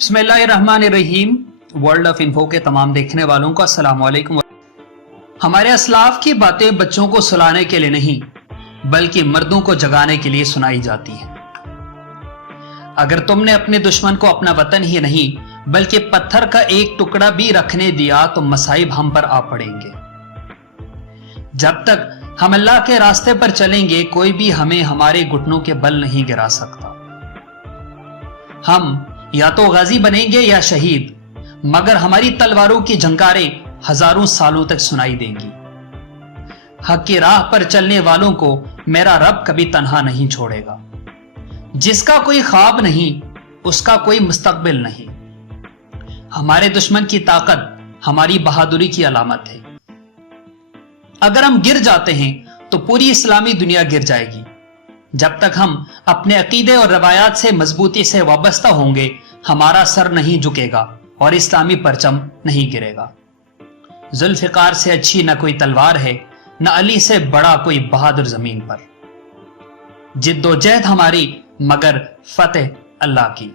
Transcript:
बिस्मिल्लाहिर्रहमानिर्रहीम। World of info के तमाम देखने वालों को अस्सलाम वालेकुम। हमारे असलाफ की बातें बच्चों को सुलाने के लिए नहीं बल्कि मर्दों को जगाने के लिए सुनाई जाती हैं। अगर तुमने अपने दुश्मन को अपना वतन ही नहीं बल्कि पत्थर का एक टुकड़ा भी रखने दिया तो मसाइब हम पर आ पड़ेंगे। जब तक हम अल्लाह के रास्ते पर चलेंगे कोई भी हमें हमारे घुटनों के बल नहीं गिरा सकता। हम या तो गाजी बनेंगे या शहीद, मगर हमारी तलवारों की झंकारें हजारों सालों तक सुनाई देंगी। हक की राह पर चलने वालों को मेरा रब कभी तन्हा नहीं छोड़ेगा। जिसका कोई ख्वाब नहीं उसका कोई मुस्तकबिल नहीं। हमारे दुश्मन की ताकत हमारी बहादुरी की अलामत है। अगर हम गिर जाते हैं तो पूरी इस्लामी दुनिया गिर जाएगी। जब तक हम अपने अकीदे और रवायात से मजबूती से वाबस्ता होंगे हमारा सर नहीं झुकेगा और इस्लामी परचम नहीं गिरेगा। जुल्फिकार से अच्छी न कोई तलवार है, न अली से बड़ा कोई बहादुर जमीन पर। जिद्दोजहद हमारी मगर फतेह अल्लाह की।